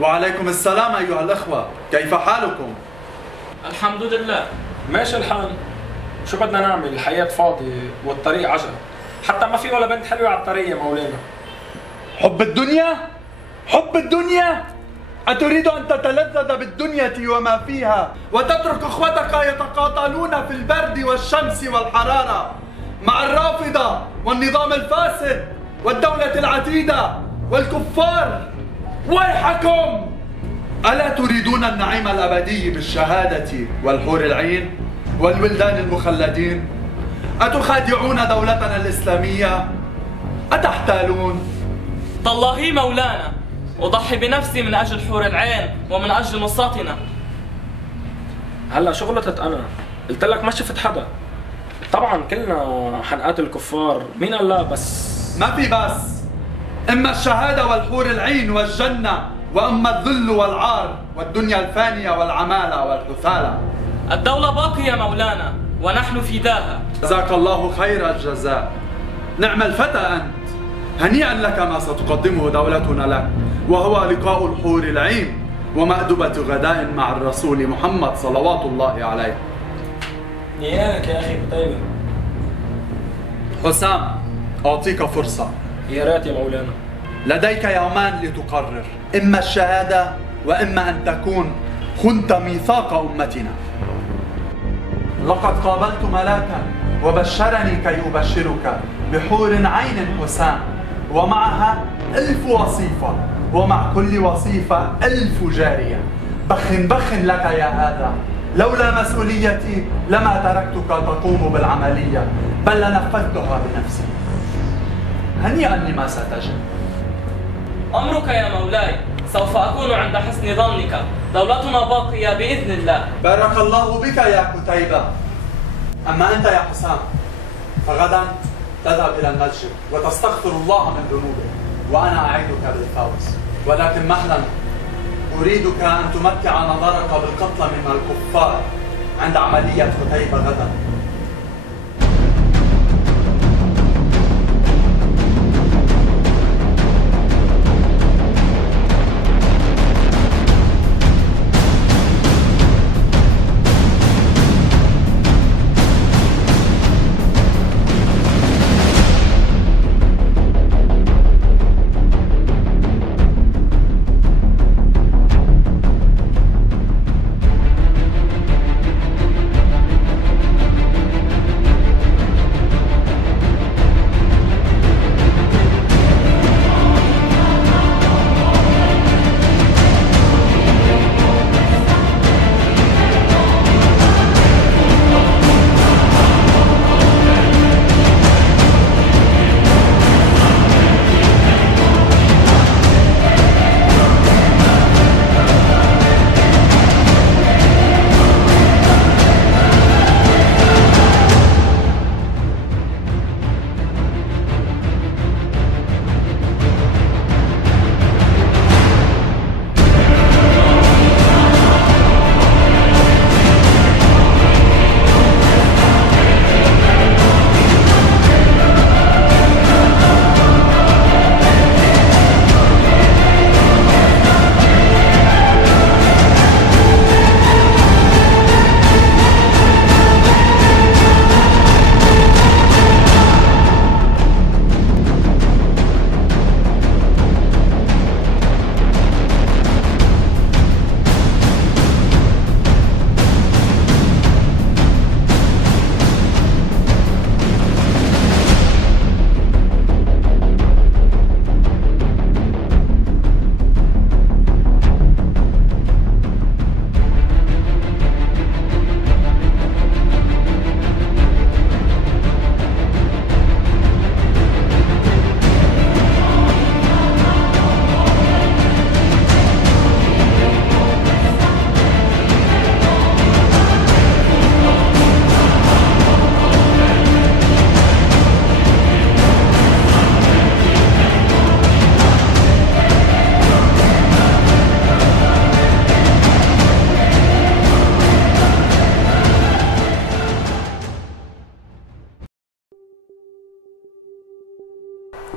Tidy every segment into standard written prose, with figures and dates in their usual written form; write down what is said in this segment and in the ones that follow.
وعليكم السلام أيها الأخوة، كيف حالكم؟ الحمد لله. ماشي الحال. شو بدنا نعمل؟ الحياة فاضية والطريق عجل، حتى ما في ولا بنت حلوة على الطريق يا مولانا. حب الدنيا؟ حب الدنيا؟ أتريد أن تتلذذ بالدنيا وما فيها وتترك أخوتك يتقاتلون في البرد والشمس والحرارة مع الرافضة والنظام الفاسد والدولة العتيدة والكفار؟ ويحكم! ألا تريدون النعيم الأبدي بالشهادة والحور العين والولدان المخلدين؟ أتخادعون دولتنا الإسلامية؟ أتحتالون؟ تالله مولانا، أضحي بنفسي من أجل حور العين ومن أجل نصرتنا. هلا شو غلطت أنا؟ قلت لك ما شفت حدا. طبعا كلنا حنقاتل الكفار، مين قال لا؟ بس ما في بس. إما الشهادة والحور العين والجنة، وأما الذل والعار والدنيا الفانية والعمالة والحثالة. الدولة باقية مولانا ونحن فداها. جزاك الله خير الجزاء. نعم الفتى أنت. هنيئا لك ما ستقدمه دولتنا لك، وهو لقاء الحور العين ومأدبة غداء مع الرسول محمد صلوات الله عليه. نيالك يا أخي قتيبة. حسام، أعطيك فرصة. يا ريت يا مولانا. لديك يومان لتقرر، إما الشهادة وإما أن تكون خنت ميثاق أمتنا. لقد قابلت ملاكا وبشرني كي أبشرك بحور عين حسام، ومعها 1000 وصيفة، ومع كل وصيفة 1000 جارية. بخ بخ لك يا هذا، لولا مسؤوليتي لما تركتك تقوم بالعملية، بل لنفذتها بنفسي. هنيئا لما ستجد. أمرك يا مولاي، سوف أكون عند حسن ظنك. دولتنا باقية بإذن الله. بارك الله بك يا قتيبة. أما أنت يا حسام فغدا تذهب إلى المسجد وتستغفر الله من ذنوبك، وأنا أعدك بالفوز. ولكن مهلا، أريدك أن تمتع نظرك بالقتلى من الكفار عند عملية قتيبة غدا.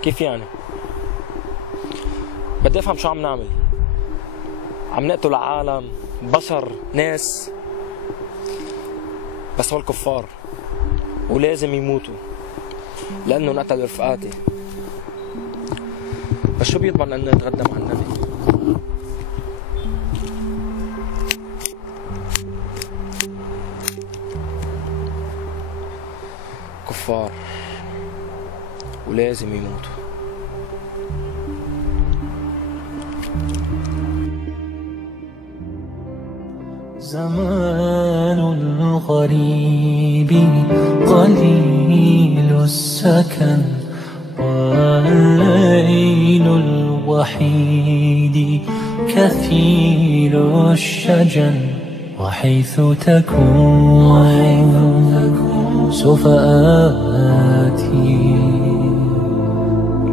كيف يعني؟ بدي افهم شو عم نعمل. عم نقتل عالم، بشر، ناس، بس هول كفار ولازم يموتوا لأنه انقتلوا رفقاتي. بس شو بيضمن أنه نتغدى مع النبي؟ كفار ولازم يموتوا. زمان الغريب قليل السكن، والليل الوحيد كثير الشجن، وحيث تكون سوف آتي،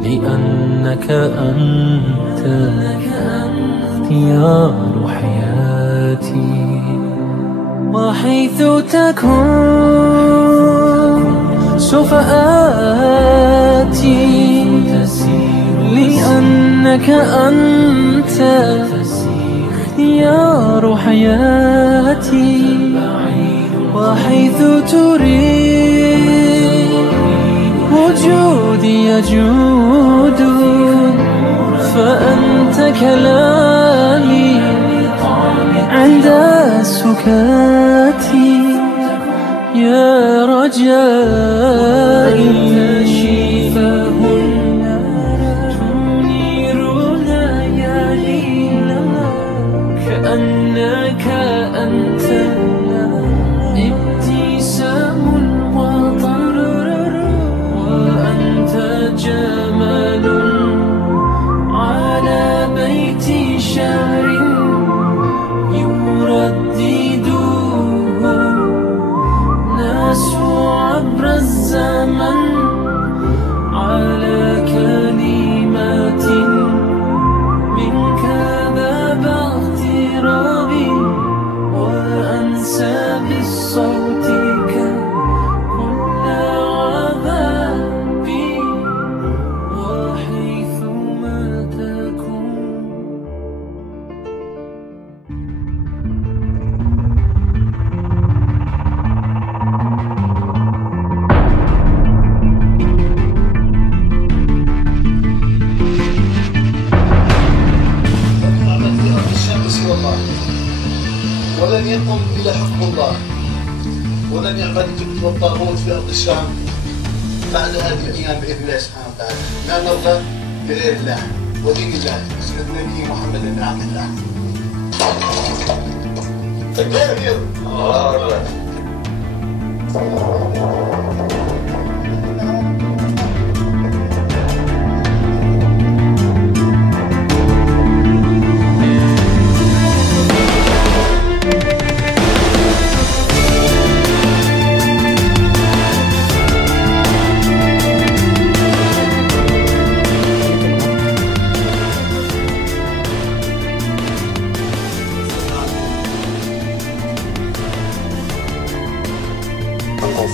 لأنك أنت اختيار حياتي. وحيث تكون سوف آتي، لأنك أنت اختيار حياتي. وحيث تريد وجودي يجود، فأنت كلامي عند سكاتي. يا رجائي شفاه تنير ليالينا، كأنك أنت ابتسام وطر، وأنت جمال على بيت شعر يردده ناس عبر الزمن على كلمات منك باب اغترابي، وأنسى بصوتك كل عذابي. وحيثما تكون ولن يقم إلا حكم الله، ولن يعبد الجبت والطاغوت في أرض الشام بعد هذه الأيام بإذن الله سبحانه وتعالى. لا نرضى بغير الله ودين الله سنة نبي محمد بن عبد الله. تكبير!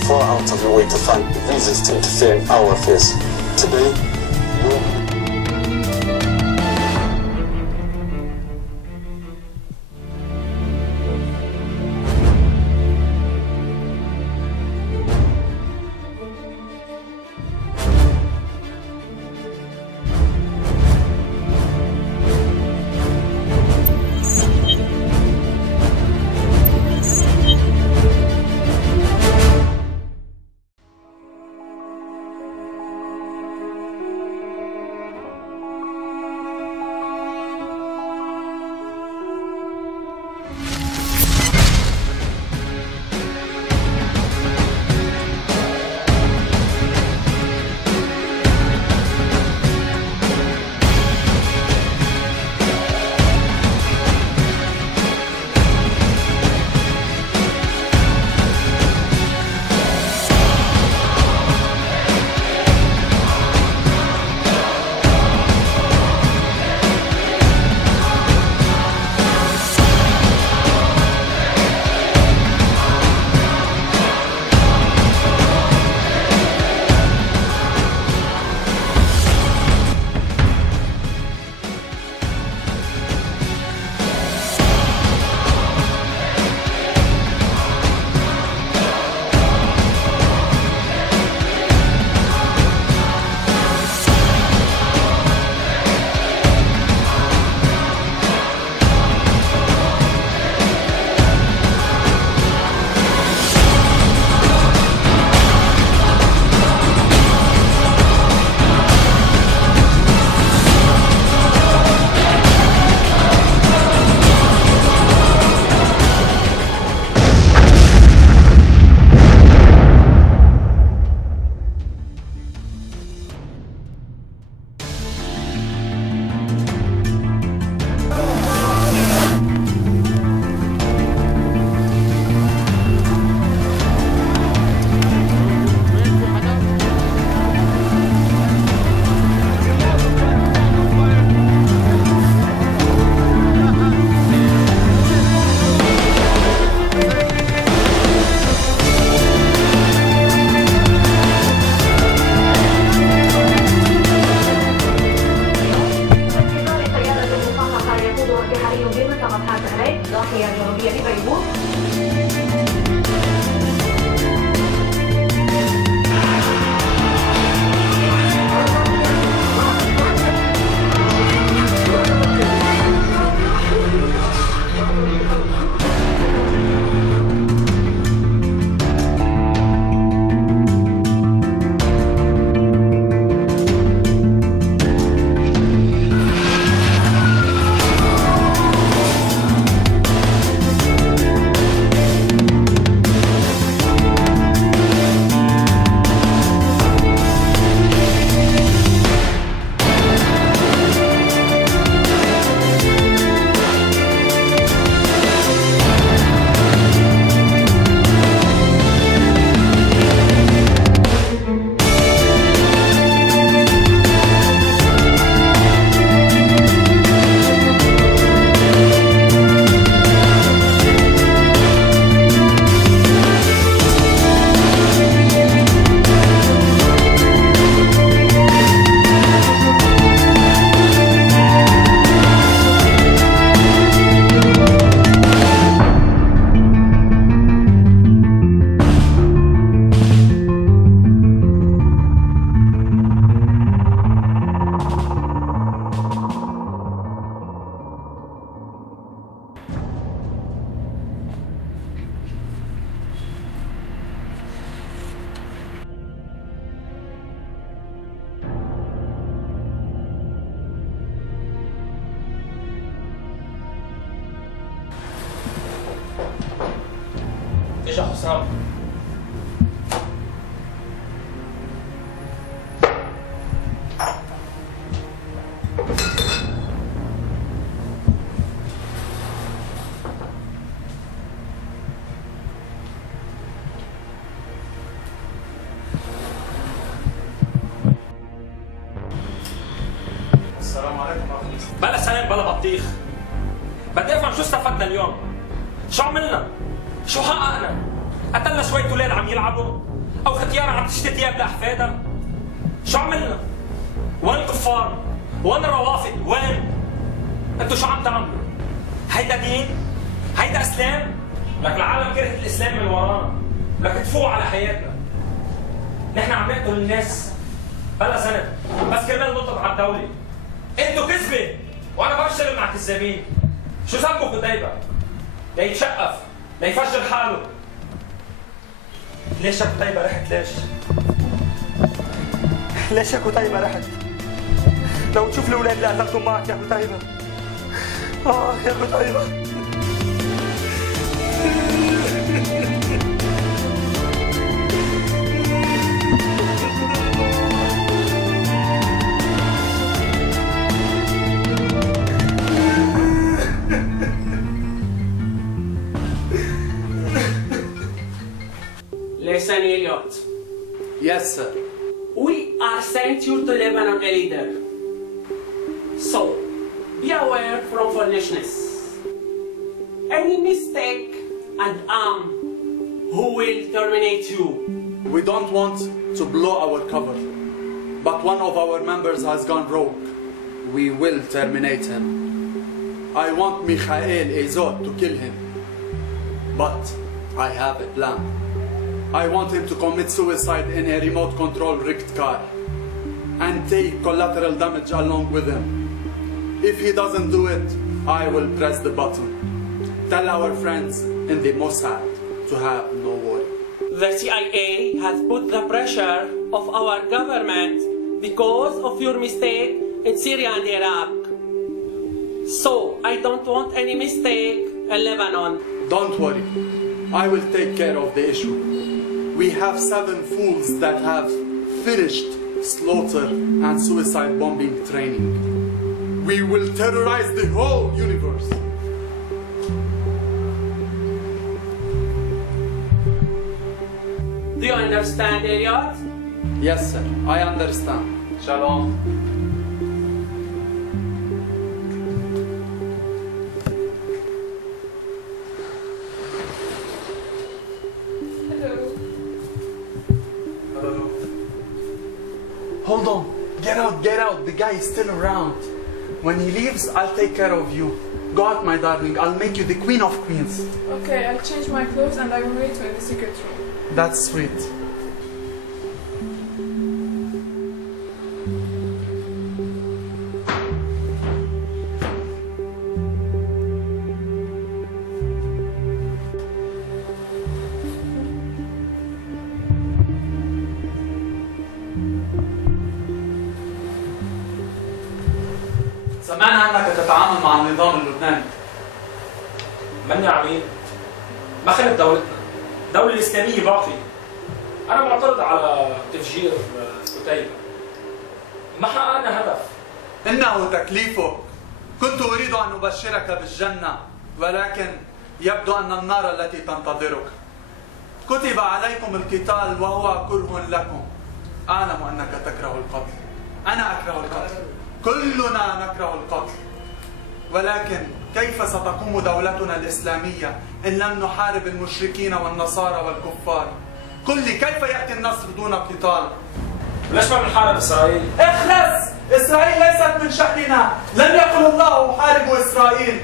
Far out of your way to find reasons to interfere in our affairs. Today, حسام. السلام عليكم رئيس. بلا سلام بلا بطيخ. بدي افهم شو استفدنا اليوم؟ شو عملنا؟ شو حققنا؟ قتلنا شوية اولاد عم يلعبوا؟ او ختيارة عم تشتري ثياب لاحفادها؟ شو عملنا؟ وين الكفار؟ وين الروافد؟ وين؟ انتو شو عم تعملوا؟ هيدا دين؟ هيدا اسلام؟ لك العالم كرهت الاسلام من ورانا، لك تفوق على حياتنا. نحن عم نقتل الناس بلا ذنب، بس كرمال نطلب على الدولة. انتو كذبة، وانا بشتغل مع كذابين. شو ذنبه قتيبة؟ ليتشقف، ليفجر حاله. ليش يا قتيبة رحت ليش؟ ليش يا قتيبة رحت؟ لو تشوف الاولاد اللي قتلتهم معك يا قتيبة. يا قتيبة. Listen, Elliot. Yes, sir. We are sent you to Lebanon, a leader. So, be aware from foolishness. Any mistake and who will terminate you. We don't want to blow our cover, but one of our members has gone rogue. We will terminate him. I want Mikhail Azot to kill him, but I have a plan. I want him to commit suicide in a remote control rigged car and take collateral damage along with him. If he doesn't do it, I will press the button. Tell our friends in the Mossad to have no worry. The CIA has put the pressure of our government because of your mistake in Syria and Iraq. So, I don't want any mistake in Lebanon. Don't worry, I will take care of the issue. We have 7 fools that have finished slaughter and suicide bombing training. We will terrorize the whole universe. Do you understand, Elliot? Yes, sir, I understand. Shalom. Hold on. Get out, get out. The guy is still around. When he leaves, I'll take care of you. Go out, my darling. I'll make you the queen of queens. Okay, I'll change my clothes and I will meet you in the secret room. That's sweet. سمعنا انك تتعامل مع النظام اللبناني. من يا عميد؟ ما خلت دولتنا، الدولة الإسلامية باقية. أنا معترض على تفجير قتيبة. ما حققنا هدف. إنه تكليفك. كنت أريد أن أبشرك بالجنة، ولكن يبدو أن النار التي تنتظرك. كتب عليكم القتال وهو كره لكم. أعلم أنك تكره القتل. أنا أكره القتل. كلنا نكره القتل. ولكن كيف ستقوم دولتنا الإسلامية إن لم نحارب المشركين والنصارى والكفار؟ قل لي كيف يأتي النصر دون قتال؟ ليش ما بنحارب إسرائيل؟ اخلص! إسرائيل ليست من شأننا. لم يقل الله حاربوا إسرائيل.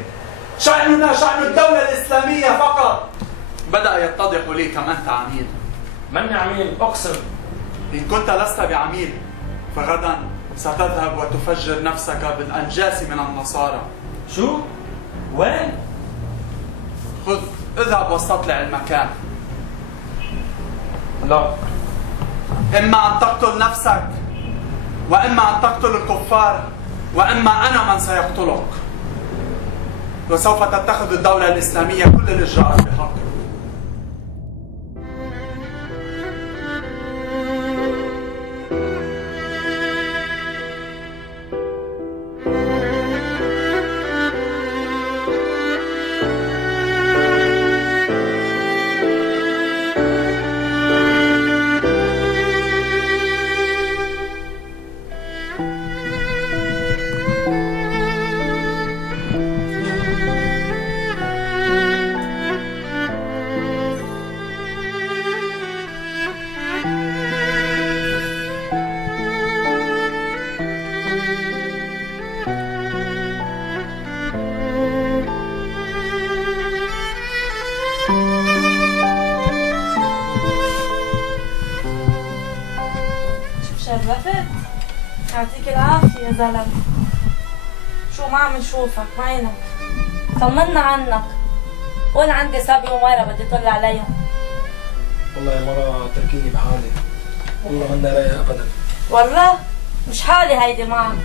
شأننا شأن الدولة الإسلامية فقط. بدأ يتضح لي كم أنت عميل. من عميل؟ أقسم. إن كنت لست بعميل فغدا ستذهب وتفجر نفسك بالأنجاس من النصارى. شو؟ وين؟ خذ، اذهب واستطلع المكان. لا. إما أن تقتل نفسك، وإما أن تقتل الكفار، وإما أنا من سيقتلك. وسوف تتخذ الدولة الإسلامية كل الإجراءات بحق. زلمة. شو ما عم نشوفك؟ وينك؟ طمنا عنك. قول عندي صبي وميرة بدي طلع عليهم. والله يا مرة تركيني بحالي، والله منا رايقة أبدا. والله مش حالي هيدي معك.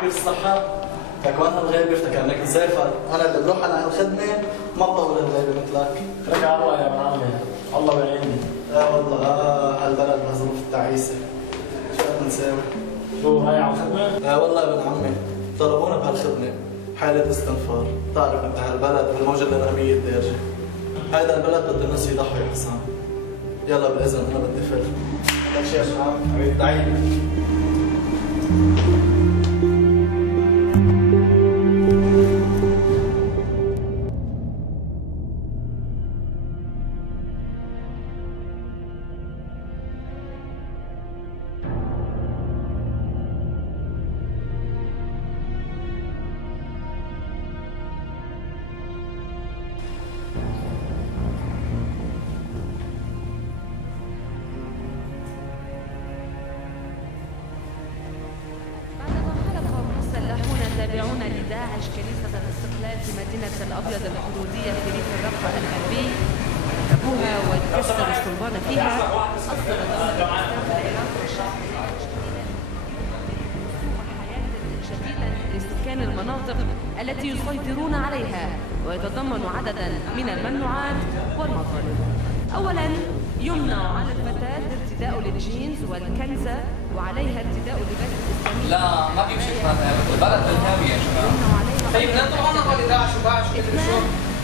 كيف الصحة؟ لك وين هالغيبة افتكرنك مسافر، أنا اللي بروح على هالخدمة ما بطول الغيبة مثلك. لك على الله يا ابن عمي، الله بعيني. لا والله هالبلد بهالظروف التعيسة. شو بدنا نساوي؟ شو هاي على الخدمة؟ والله يا ابن عمي، طلبونا بهالخدمة، حالة استنفار، بتعرف أنت هالبلد بالموجة الإرهابية الدارجة. هيدا البلد بده الناس يضحوا يا حسام. يلا بالإذن أنا بدي فل. لك شي يا ابن عمي، حبيبي دعيلي. التابعون لداعش كنيسة الاستقلال في مدينة الأبيض الحدودية في ريف الرقة الغربي ركبوها وكسروا الصلبان فيها أصدر دولة الإسلام العراق والشام شديدا لسكان المناطق التي يسيطرون عليها ويتضمن عددا من الممنوعات والمطالب. أولا يمنع على الفتاة ارتداء الجينز والكنزة وعليها ارتداء لباس الإسلامي. لا ما بيمشي البلد بالهاوية يا شباب. طيب لا طبعا نقول داعش وداعش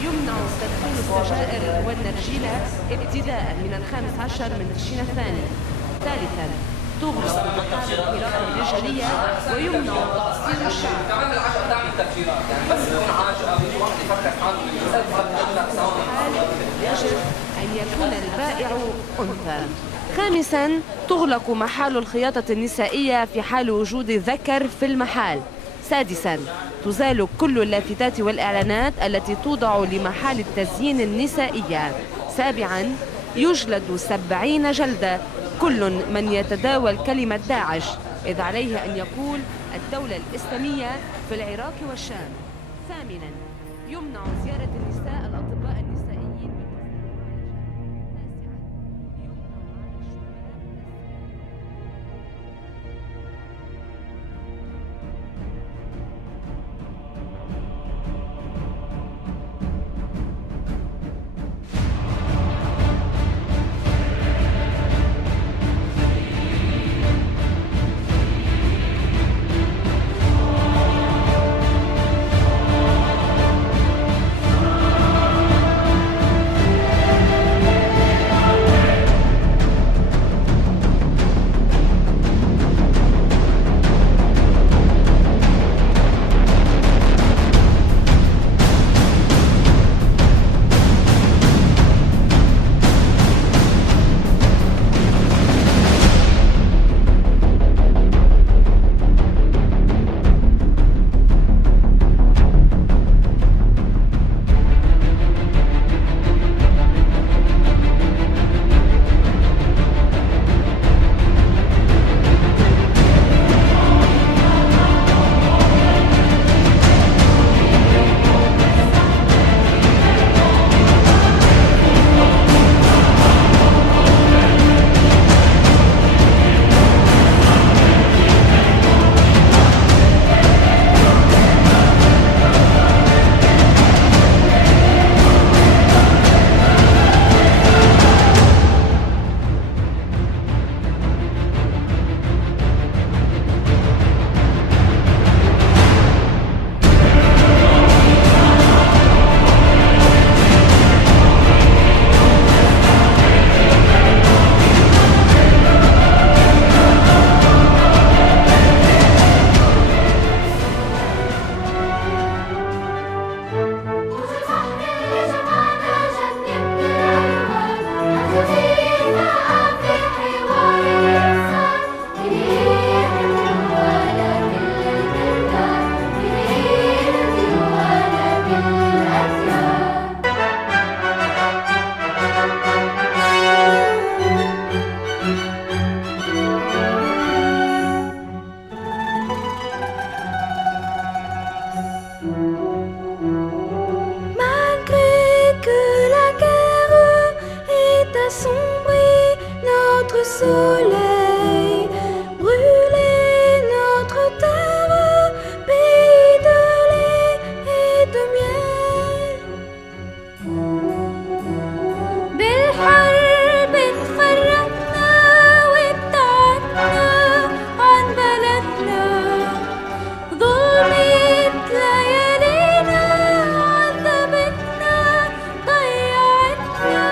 يمنع تدخين السجائر والنرجيلة ابتداء من 15 من تشرين الثاني. ثالثا تغلق محال القراءة الرجالية ويمنع تقصير الشعر. كمان العشاء تعمل تفجيرات يعني بس يكون عاشقة بيجي واحد يفكر حاله يجب أن يكون البائع أنثى. خامساً تغلق محال الخياطة النسائية في حال وجود ذكر في المحال. سادساً تزال كل اللافتات والإعلانات التي توضع لمحال التزيين النسائية. سابعاً يجلد 70 جلدة كل من يتداول كلمة داعش، إذ عليه أن يقول الدولة الإسلامية في العراق والشام. ثامناً يمنع زيارة النساء الأطباء النسائيين. notre soleil, brûler notre terre, pays de lait et de miel. بالحرب تفرقنا وابتعدنا عن بلدنا، ظلمت ليالينا عذبتنا ضيعتنا.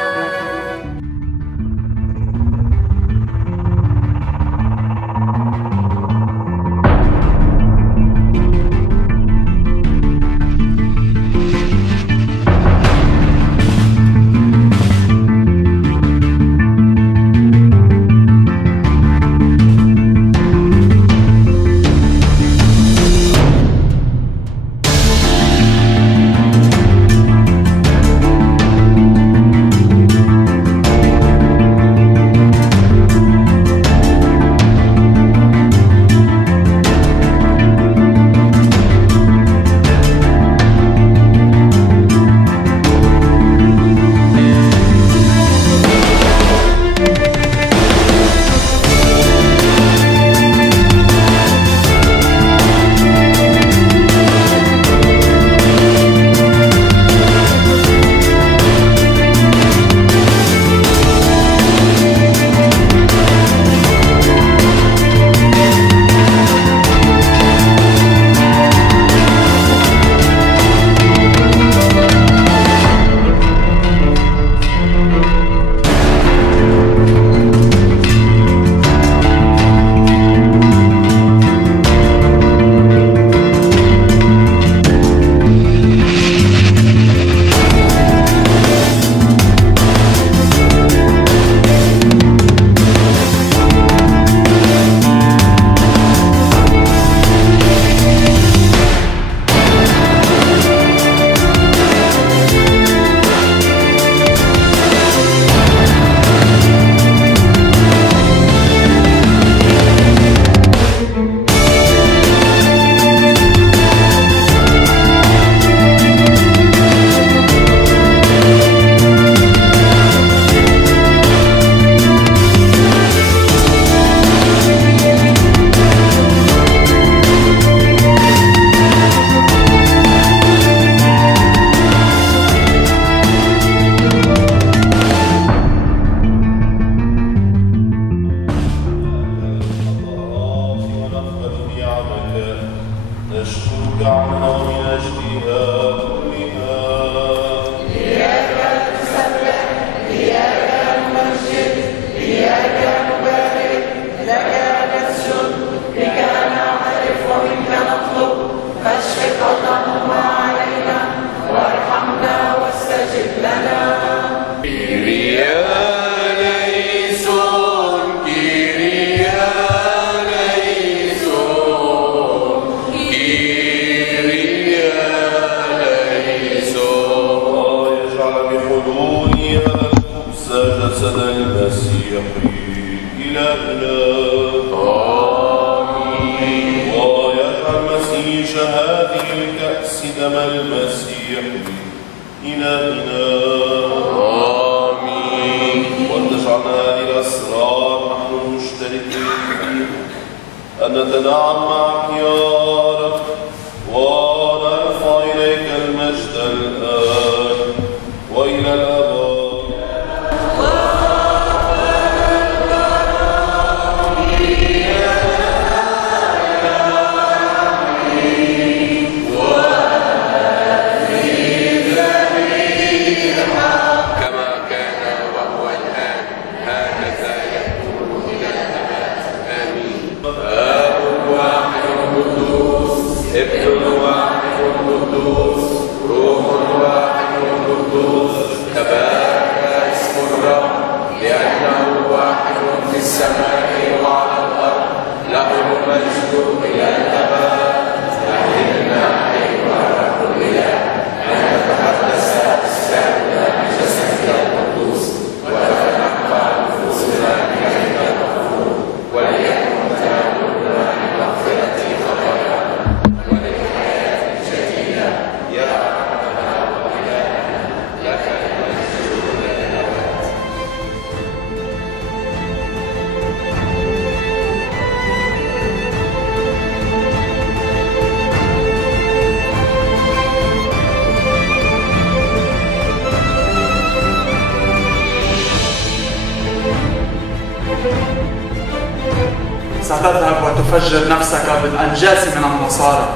ستذهب وتفجر نفسك بالأنجاس من النصارى.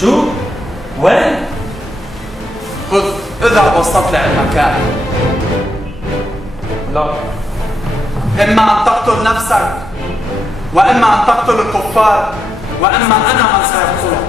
شو؟ وين؟ خذ اذهب واستطلع المكان. لا، إما أن تقتل نفسك، وإما أن تقتل الكفار، وإما أنا من سيقتلك.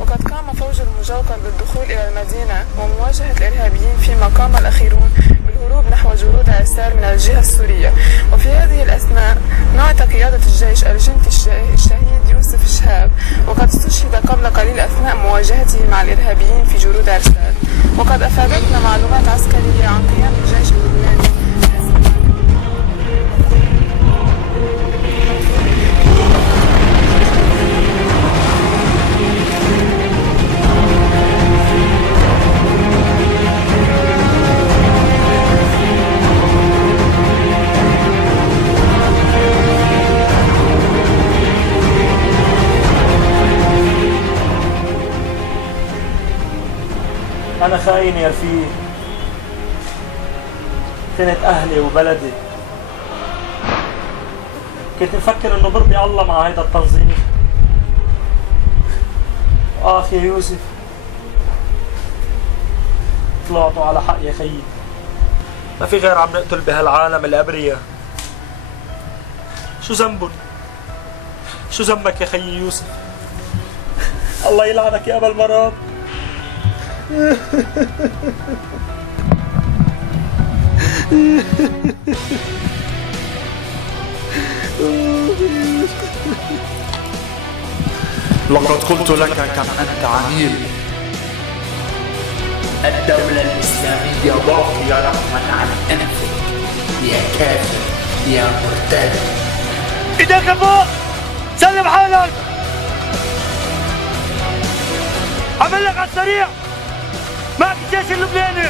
وقد قام فوج المجوقر بالدخول إلى المدينة ومواجهة الإرهابيين فيما قام الأخيرون بالهروب نحو جنود عرسال من الجهة السورية. وفي هذه الأثناء نعت قيادة الجيش الجندي الشهيد يوسف شهاب، وقد استشهد قبل قليل أثناء مواجهته مع الإرهابيين في جنود عرسال. وقد أفادتنا معلومات عسكرية عن قيام الجيش اللبناني أنا خاين يا رفيق، كنت أهلي وبلدي، كنت مفكر إنه برضي الله مع هيدا التنظيم. آخ يا يوسف، طلعتوا على حق يا خيي، ما في غير عم نقتل بهالعالم الأبرياء. شو ذنبن؟ شو ذنبك يا خيي يوسف؟ الله يلعنك يا أبا المرام. لقد قلت لك كم أنت عميل. الدولة الإسلامية باقية رغما عن أنفك يا كافر يا مرتد. إيديك فوق، سلم حالك. عمل لك على السريع، معك الجيش اللبناني.